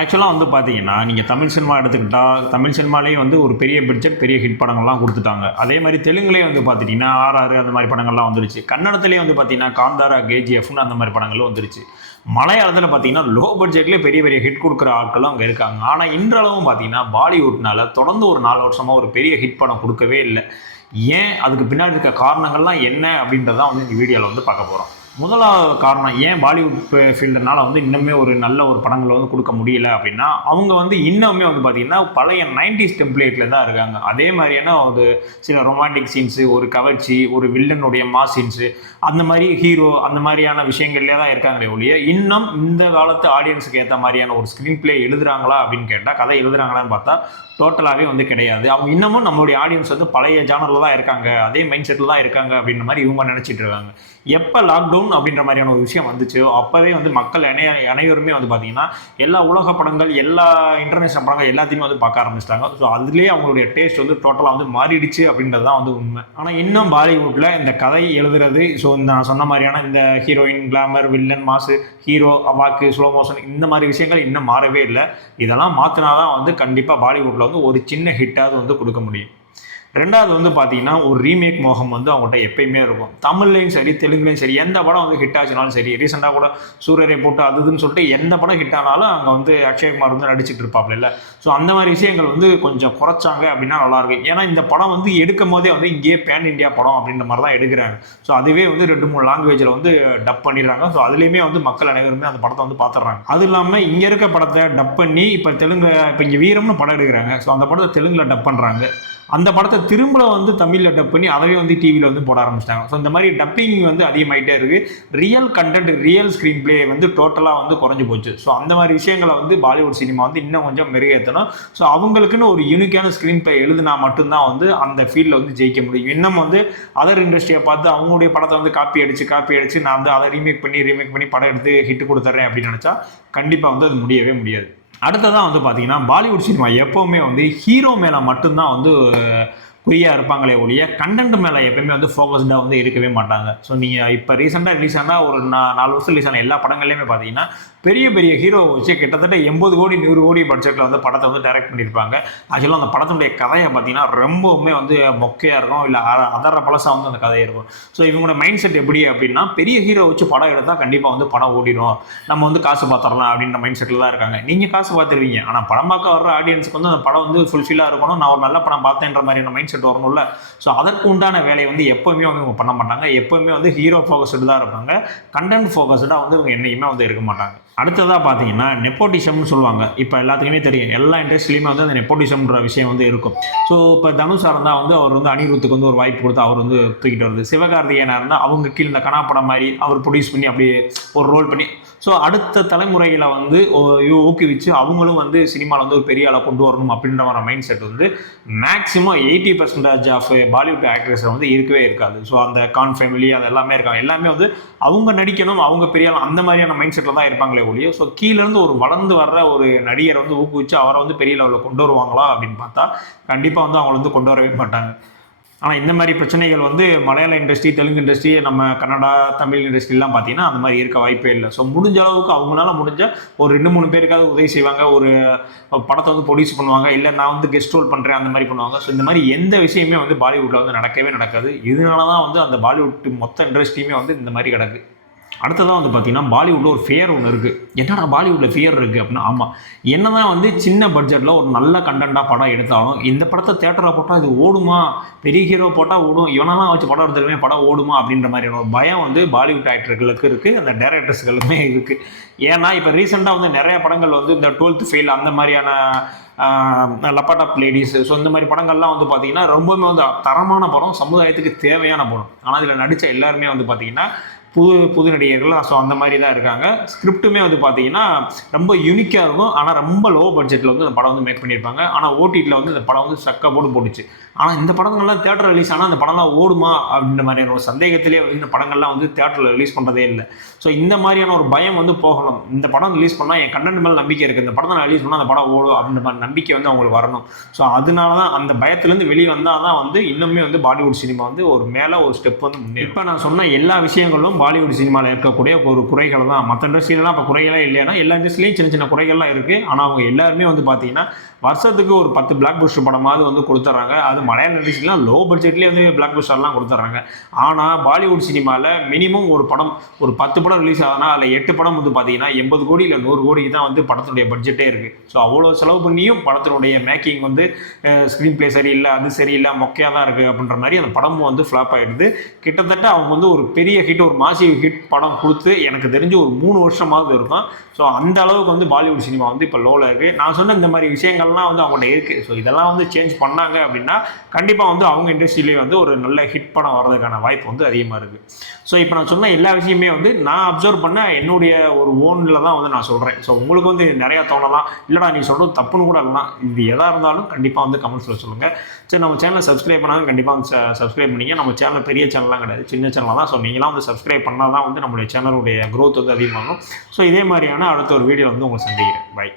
ஆக்சுவலாக வந்து பார்த்தீங்கன்னா, நீங்க தமிழ் சினிமா எடுத்துக்கிட்டா, தமிழ் சினிமாலேயும் வந்து ஒரு பெரிய பட்ஜெட், பெரிய ஹிட் படங்கள்லாம் குடுத்துட்டாங்க. அதே மாரி தெலுங்குலயும் வந்து பார்த்துட்டீங்கன்னா, ஆர்ஆர் அந்த மாரி படங்கள்லாம் வந்துருச்சு. கன்னடத்திலேயும் வந்து பார்த்தீங்கன்னா, காந்தாரா, கேஜிஎஃப்னு அந்த மாரி படங்களும் வந்துருச்சு. மலையாளத்தில பார்த்தீங்கன்னா, லோ பட்ஜெட்லேயே பெரிய பெரிய ஹிட் குடுக்குற ஆட்களும் அங்க இருக்காங்க. ஆனா, இன்றளவும் பார்த்தீங்கன்னா, பாலிவுட்னால தொடர்ந்து ஒரு 4 வருஷமா ஒரு பெரிய ஹிட் படம் குடுக்கவே இல்ல. ஏன்? அதுக்கு பின்னாடி இருக்க காரணங்கள்லாம் என்ன? அப்படின்றத தான் வந்து இந்த வீடியோல வந்து பார்க்க போறோம். முதலாவது காரணம் ஏன் பாலிவுட் ஃபீல்டுனால வந்து இன்னுமே ஒரு நல்ல ஒரு படங்கள வந்து குடுக்க முடியல அப்படின்னா, அவங்க வந்து இன்னுமே வந்து பார்த்தீங்கன்னா, பழைய 90ஸ் டெம்ப்ளேட்ல தான் இருக்காங்க. அதே மாரியான ஒரு சில ரொமான்டிக் சீன்ஸு, ஒரு கவர்ச்சி, ஒரு வில்லனுடைய மாஸ் சீன்ஸு, அந்த மாரி ஹீரோ அந்த மாரியான விஷயங்கள்லயே தான் இருக்காங்களே ஒழிய, இன்னும் இந்த காலத்து ஆடியன்ஸுக்கு ஏத்த மாரியான ஒரு ஸ்க்ரீன் பிளே எழுதுறாங்களா அப்படின்னு கேட்டா, கதை எழுதுறாங்களான்னு பார்த்தா, டோட்டலாவே வந்து கிடையாது. அவங்க இன்னமும் நம்மளுடைய ஆடியன்ஸ் வந்து பழைய ஜானர்ல தான் இருக்காங்க. அதே மைண்ட் செட்ல தான் இருக்காங்க அப்படின்ற மாரி இவங்க நெனச்சிட்டு இருக்காங்க. எப்ப லாக்டவுன் அப்படின்ற மாரியான ஒரு விஷயம் வந்துச்சோ, அப்பவே வந்து மக்கள் அனைவருமே வந்து பார்த்தீங்கன்னா, எல்லா உலக படங்கள், எல்லா இன்டர்நேஷனல் படங்கள் எல்லாத்தையுமே வந்து பார்க்க ஆரம்பிச்சுட்டாங்க. ஸோ அதிலேயே அவங்களுடைய டேஸ்ட் வந்து டோட்டலா வந்து மாறிடுச்சு அப்படின்றது தான் வந்து உண்மை. ஆனா இன்னும் பாலிவுட்ல இந்த கதை எழுதுறது, ஸோ நான் சொன்ன மாரியான இந்த heroine, glamour, villain, mass, hero, வாக்கு, ஸ்லோ மோஷன் இந்த மாரி விஷயங்கள் இன்னும் மாறவே இல்ல. இதெல்லாம் மாத்துனா தான் வந்து கண்டிப்பா பாலிவுட்ல வந்து ஒரு சின்ன ஹிட்டாவது வந்து குடுக்க முடியும். 2வது வந்து பார்த்தீங்கன்னா, ஒரு ரீமேக் மோகம் வந்து அவங்கள்ட்ட எப்பயுமே இருக்கும். தமிழ்லயும் சரி, தெலுங்குலயும் சரி, எந்த படம் வந்து ஹிட் ஆச்சுனாலும் சரி, ரீசெண்டா கூட சூரரை போட்டு அது இதுன்னு சொல்லிட்டு எந்த படம் ஹிட் ஆனாலும் அங்க வந்து அக்ஷய்குமார் வந்து நடிச்சிட்டு இருப்பாப்லல்ல. ஸோ அந்த மாரி விஷயங்கள் வந்து கொஞ்சம் குறைச்சாங்க அப்படின்னா நல்லாயிருக்கும். ஏன்னா இந்த படம் வந்து எடுக்கும்போதே வந்து இங்கேயே பேன் இண்டியா படம் அப்படின்ற மாரி தான் எடுக்குறாங்க. ஸோ அதுவே வந்து 2, 3 லாங்குவேஜ்ல வந்து டப் பண்ணிடுறாங்க. ஸோ அதுலயுமே வந்து மக்கள் அனைவருமே அந்த படத்த வந்து பார்த்துடுறாங்க. அது இல்லாம இங்க இருக்க படத்த டப் பண்ணி இப்ப இங்க வீரம்னு படம் எடுக்குறாங்க. ஸோ அந்த படத்த தெலுங்குல டப் பண்றாங்க. அந்த படத்த திரும்ப வந்து தமிழ்ல டப் பண்ணி அதவே வந்து டிவில வந்து போட ஆரம்பிச்சிட்டாங்க. ஸோ இந்த மாதிரி டப்பிங் வந்து அதிகமாயிட்டே இருக்கு. Real content, real screen play வந்து டோட்டலா வந்து குறைஞ்சு போச்சு. ஸோ அந்த மாதிரி விஷயங்களை வந்து பாலிவுட் சினிமா வந்து இன்னும் கொஞ்சம் மெருகேற்றணும். ஸோ அவங்களுக்குன்னு ஒரு யூனிக்கான ஸ்க்ரீன் பிளே எழுதினா மட்டும்தான் வந்து அந்த ஃபீல்டில் வந்து ஜெயிக்க முடியும். இன்னும் வந்து அதர் இண்டஸ்ட்ரியை பார்த்து அவங்களுடைய படத்தை வந்து காப்பி அடிச்சு நான் வந்து அதை ரீமேக் பண்ணி படம் எடுத்து ஹிட் கொடுத்துட்றேன் அப்படின்னு நினச்சா கண்டிப்பாக வந்து அது முடியவே முடியாது. அடுத்ததான் வந்து பார்த்தீங்கன்னா, பாலிவுட் சினிமா எப்பவுமே வந்து ஹீரோ மேல மட்டும்தான் வந்து குறியா இருப்பாங்களே ஒழிய, கண்டென்ட் மேல எப்பயுமே வந்து ஃபோகஸ்டா வந்து இருக்கவே மாட்டாங்க. ஸோ நீங்க இப்ப ரீசெண்டா ரிலீஸ் ஆன ஒரு 4 வருஷம் ரிலீஸ் ஆன எல்லா படங்கள்லயுமே பார்த்தீங்கன்னா, பெரிய பெரிய ஹீரோ வச்சு கிட்டத்தட்ட 80 கோடி, 100 கோடி பட்ஜெட்ல வந்து படத்தை வந்து டைரக்ட் பண்ணியிருப்பாங்க. ஆக்சுவலா அந்த படத்தினுடைய கதையை பார்த்தீங்கன்னா, ரொம்பவுமே வந்து மொக்கையா இருக்கும். இல்ல அதர பழசா வந்து அந்த கதை இருக்கும். ஸோ இவங்களோட மைண்ட் செட் எப்படி அப்படின்னா, பெரிய ஹீரோ வச்சு படம் எடுத்தா கண்டிப்பா வந்து படம் ஓடிடும். நம்ம வந்து காசு பார்த்துடலாம் அப்படின்ற மைண்ட் செட்ல தான் இருக்காங்க. நீங்க காசு பார்த்துருவீங்க. ஆனா படம் பார்க்க வர்ற ஆடியன்ஸ்க்கு வந்து அந்த படம் வந்து ஃபுல்ஃபில்லா இருக்கணும். நான் ஒரு நல்ல படம் பார்த்தேன்ற மாதிரியான மைண்ட் செட் வரணும்ல. ஸோ அதற்கு உண்டான வேலையை வந்து எப்பவுமே வந்து இவங்க பண்ண மாட்டாங்க. எப்பவுமே வந்து ஹீரோ ஃபோகஸ்டு தான் இருப்பாங்க. கண்டென்ட் ஃபோகஸ்டா வந்து இவங்க என்னைக்குமே வந்து இருக்க மாட்டாங்க. அடுத்ததா பார்த்தீங்கன்னா, நெப்போட்டிசம்னு சொல்லுவாங்க. இப்ப எல்லாத்துக்குமே தெரியும். எல்லா இண்டஸ்ட்ரியிலுமே வந்து அந்த நெப்போட்டிசம்ன்ற விஷயம் வந்து இருக்கும். ஸோ இப்ப தனுஷா இருந்தா வந்து அவர் வந்து அனிருத்துக்கு வந்து ஒரு வாய்ப்பு கொடுத்து அவர் வந்து தூக்கிட்டு வருது. சிவகார்த்திகேயனா இருந்தா அவங்க கீழ இந்த கனா படம் மாதிரி அவர் ப்ரொடியூஸ் பண்ணி அப்படியே ஒரு ரோல் பண்ணி ஸோ அடுத்த தலைமுறைகளை வந்து ஊக்குவிச்சு அவங்களும் வந்து சினிமாவில் வந்து ஒரு பெரிய ஆளை கொண்டு வரணும் அப்படின்ற மாதிரி மைண்ட் செட் வந்து மேக்ஸிமம் 80% ஆஃப் பாலிவுட் ஆக்ட்ரஸ் வந்து இருக்கவே இருக்காது. ஸோ அந்த கான் ஃபேமிலி அது எல்லாமே இருக்காங்க. எல்லாமே வந்து அவங்க நடிக்கணும், அவங்க பெரிய ஆள் அந்த மாதிரியான மைண்ட் செட்டில் தான் இருப்பாங்களே ஒழிய, ஸோ கீழேருந்து ஒரு வளர்ந்து வர்ற ஒரு நடிகரை வந்து ஊக்குவிச்சு அவரை வந்து பெரிய லெவலில் கொண்டு வருவாங்களா அப்படின்னு பார்த்தா கண்டிப்பாக வந்து அவங்கள வந்து கொண்டு வரவே மாட்டாங்க. ஆனால் இந்த மாதிரி பிரச்சனைகள் வந்து மலையாள இண்டஸ்ட்ரி, தெலுங்கு இண்டஸ்ட்ரி, நம்ம கன்னடா, தமிழ் இண்டஸ்ட்ரிலாம் பார்த்தீங்கன்னா அந்த மாதிரி இருக்க வாய்ப்பே இல்லை. ஸோ முடிஞ்ச அளவுக்கு அவங்களால முடிஞ்ச ஒரு 2, 3 பேருக்காவது உதவி செய்வாங்க. ஒரு படத்தை வந்து ப்ரொடியூஸ் பண்ணுவாங்க. இல்லை நான் வந்து கெஸ்ட் ரோல் பண்ணுறேன் அந்த மாதிரி பண்ணுவாங்க. ஸோ இந்த மாதிரி எந்த விஷயமே வந்து பாலிவுட்டில் வந்து நடக்கவே நடக்காது. இதனால தான் வந்து அந்த பாலிவுட் மொத்த இண்டஸ்ட்ரியுமே வந்து இந்த மாதிரி கிடக்கு. அடுத்ததான் வந்து பார்த்தீங்கன்னா, பாலிவுட்ல ஒரு ஃபியர் ஒன்று இருக்குது. என்னடா பாலிவுட்ல ஃபியர் இருக்குது அப்படின்னா, ஆமாம். என்னதான் வந்து சின்ன பட்ஜெட்டில் ஒரு நல்ல கண்டென்ட்டாக படம் எடுத்தாலும், இந்த படத்தை தேட்டரில் போட்டால் இது ஓடுமா? பெரிய ஹீரோ போட்டால் ஓடும். இவனெல்லாம் வச்சு படம் எடுத்துருவே படம் ஓடுமா? அப்படின்ற மாதிரியான ஒரு பயம் வந்து பாலிவுட் ஆக்டர்களுக்கு இருக்குது. அந்த டைரக்டர்ஸ்களுமே இருக்குது. ஏன்னா இப்போ ரீசெண்டாக வந்து நிறைய படங்கள் வந்து இந்த 12th ஃபெயில் அந்த மாதிரியான லப்பாட்டாப் லேடிஸ், ஸோ இந்த மாதிரி படங்கள்லாம் வந்து பார்த்தீங்கன்னா ரொம்பவுமே வந்து தரமான படம், சமுதாயத்துக்கு தேவையான படம். ஆனால் இதில் நடித்த எல்லாருமே வந்து பார்த்தீங்கன்னா புது நடிகர்கள். ஸோ அந்த மாதிரி தான் இருக்காங்க. ஸ்கிரிப்ட்டுமே வந்து பார்த்தீங்கன்னா ரொம்ப யூனிக்காக இருக்கும். ஆனால் ரொம்ப லோ பட்ஜெட்டில் வந்து அந்த படம் வந்து மேக் பண்ணியிருப்பாங்க. ஆனால் ஓடிடியில் வந்து இந்த படம் வந்து சக்க போட்டு போட்டுச்சு. ஆனால் இந்த படங்கள்லாம் தேட்டர் ரிலீஸ் ஆனால் அந்த படம்லாம் ஓடுமா அப்படின்ற மாதிரியான ஒரு சந்தேகத்திலே வந்து இந்த படங்கள்லாம் வந்து தேட்டரில் ரிலீஸ் பண்ணுறதே இல்லை. ஸோ இந்த மாதிரியான ஒரு பயம் வந்து போகணும். இந்த படம் ரிலீஸ் பண்ணால் என் கண்டென்ட் மேலே நம்பிக்கை இருக்குது, இந்த படம் தான் ரிலீஸ் பண்ணால் அந்த படம் ஓடும் அப்படின்ற மாதிரி நம்பிக்கை வந்து அவங்களுக்கு வரணும். ஸோ அதனால தான் அந்த பயத்துலேருந்து வெளியே வந்தால் தான் வந்து இன்னுமே வந்து பாலிவுட் சினிமா வந்து ஒரு மேலே ஒரு ஸ்டெப் வந்து முன்னேறும். இப்போ நான் சொன்ன எல்லா விஷயங்களும் பாலிவுட் சினிமாவில் இருக்கக்கூடிய ஒரு குறைகள் தான். மற்ற இண்டஸ்ட்ரியிலாம் இப்போ குறைகளே இல்லைன்னா எல்லா இண்டஸ்ட்ரியிலையும் சின்ன சின்ன குறைகள்லாம் இருக்குது. ஆனால் அவங்க எல்லாருமே வந்து பார்த்தீங்கன்னா வருஷத்துக்கு ஒரு 10 பிளாக் பஸ்டர் படமாவது வந்து கொடுத்துட்றாங்க. அது மலையாள இண்டஸ்ட்ரிலாம் லோ பட்ஜெட்லேயே வந்து பிளாக் பஸ்டர்லாம் கொடுத்துட்றாங்க. ஆனால் பாலிவுட் சினிமாவில் மினிமம் ஒரு படம் ஒரு 10 படம் ரிலீஸ் ஆகுதுன்னா அதில் 8 படம் வந்து பார்த்தீங்கன்னா 80 கோடி இல்லை 100 கோடிக்கு தான் வந்து படத்தினுடைய பட்ஜெட்டே இருக்குது. ஸோ அவ்வளோ செலவு பண்ணியும் படத்தினுடைய மேக்கிங் வந்து ஸ்க்ரீன் பிளே சரியில்லை, அது சரியில்லை, மொக்கையாக தான் இருக்குது அப்படின்ற மாதிரி அந்த படமும் வந்து ஃப்ளாப் ஆகிடுது. கிட்டத்தட்ட அவங்க வந்து ஒரு பெரிய ஹிட், ஒரு மாசிவ் ஹிட் படம் கொடுத்து எனக்கு தெரிஞ்சு ஒரு 3 வருஷமாவது இருக்கும். ஸோ அந்த அளவுக்கு வந்து பாலிவுட் சினிமா வந்து இப்போ லோவில் இருக்குது. நான் சொன்ன இந்த மாதிரி விஷயங்கள்லாம் வந்து அவங்கள்ட்ட இருக்குது. ஸோ இதெல்லாம் வந்து சேஞ்ச் பண்ணாங்க அப்படின்னா கண்டிப்பாக வந்து அவங்க இண்டஸ்ட்ரியிலே வந்து ஒரு நல்ல ஹிட் படம் வர்றதுக்கான வாய்ப்பு வந்து அதிகமாக இருக்குது. ஸோ இப்போ நான் சொன்ன எல்லா விஷயமே வந்து நான் அப்சர்வ் பண்ண என்னுடைய ஒரு ஓனில் தான் வந்து நான் சொல்கிறேன். ஸோ உங்களுக்கு வந்து நிறையா தோணலாம், இல்லைடா நீ சொல்கிறது தப்புன்னு கூட இல்லைனா, இது எதாக இருந்தாலும் கண்டிப்பாக வந்து கமெண்ட்ஸில் சொல்லுங்கள். சரி, நம்ம சேனலை சப்ஸ்கிரைப் பண்ணாலும் கண்டிப்பாக சப்ஸ்கிரைப் பண்ணிங்க. நம்ம சேனல் பெரிய சேனல்லாம் கிடையாது, சின்ன சேனல் தான். ஸோ நீங்களாம் வந்து சப்ஸ்கிரைப் பண்ணால் தான் வந்து நம்மளுடைய சேனலுடைய க்ரோத் வந்து அதிகமாகும். ஸோ இதே மாதிரியான அடுத்த ஒரு வீடியோ வந்து உங்களை சந்திக்கிறேன். பை.